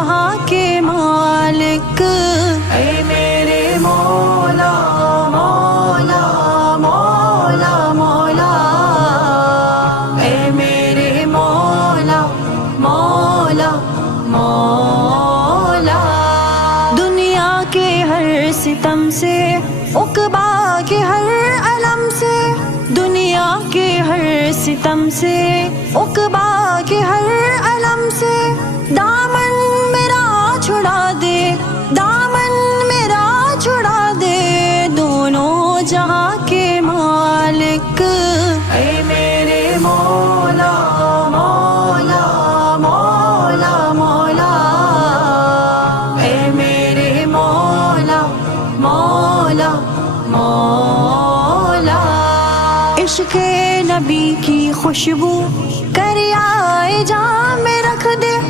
جہاں کے مالک، اے میرے مولا مولا مولا مولا، اے میرے مولا مولا مولا۔ دنیا کے ہر ستم سے، عقبا کے ہر علم سے، دنیا کے ہر ستم سے، عقبا کے ہر علم سے، دامن میرا چھڑا دے، دامن میرا چھڑا دے، دونوں جہاں کے مالک، اے میرے مولا مولا مولا مولا، اے میرے مولا مولا مولا۔ عشق نبی کی خوشبو کر آئے جا میرا